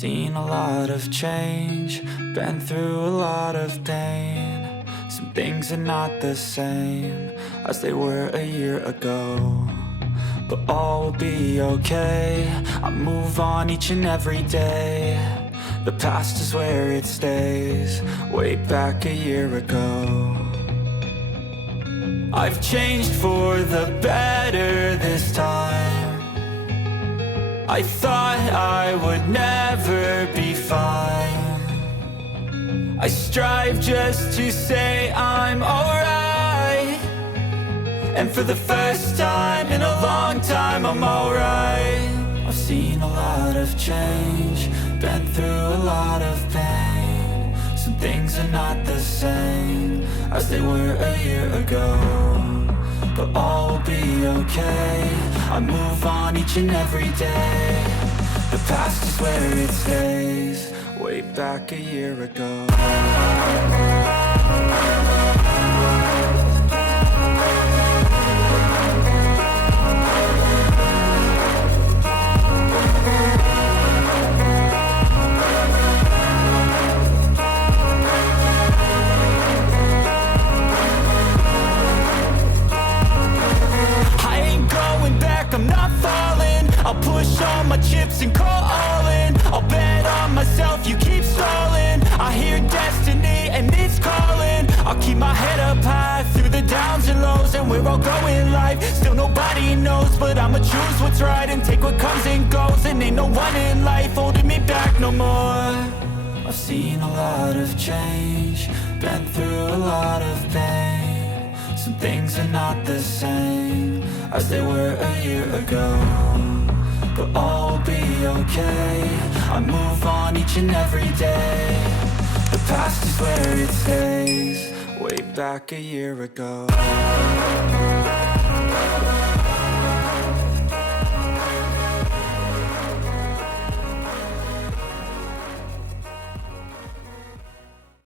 seen a lot of change, been through a lot of pain. Some things are not the same as they were a year ago, but all will be okay. I move on each and every day. The past is where it stays, way back a year ago. I've changed for the better this time. I thought I would never be fine. I strive just to say I'm alright, and for the first time in a long time I'm alright. I've seen a lot of change, been through a lot of pain. Some things are not the same as they were a year ago, but all will be okay. I move on each and every day. The past is where it stays, way back a year ago. I'm not falling, I'll push all my chips and call all in. I'll bet on myself, you keep stalling. I hear destiny and it's calling. I'll keep my head up high through the downs and lows, and we're all going life. Still nobody knows, but I'ma choose what's right and take what comes and goes. And ain't no one in life holding me back no more. I've seen a lot of change, been through a lot of pain. Some things are not the same as they were a year ago, but all will be okay. I move on each and every day. The past is where it stays, way back a year ago.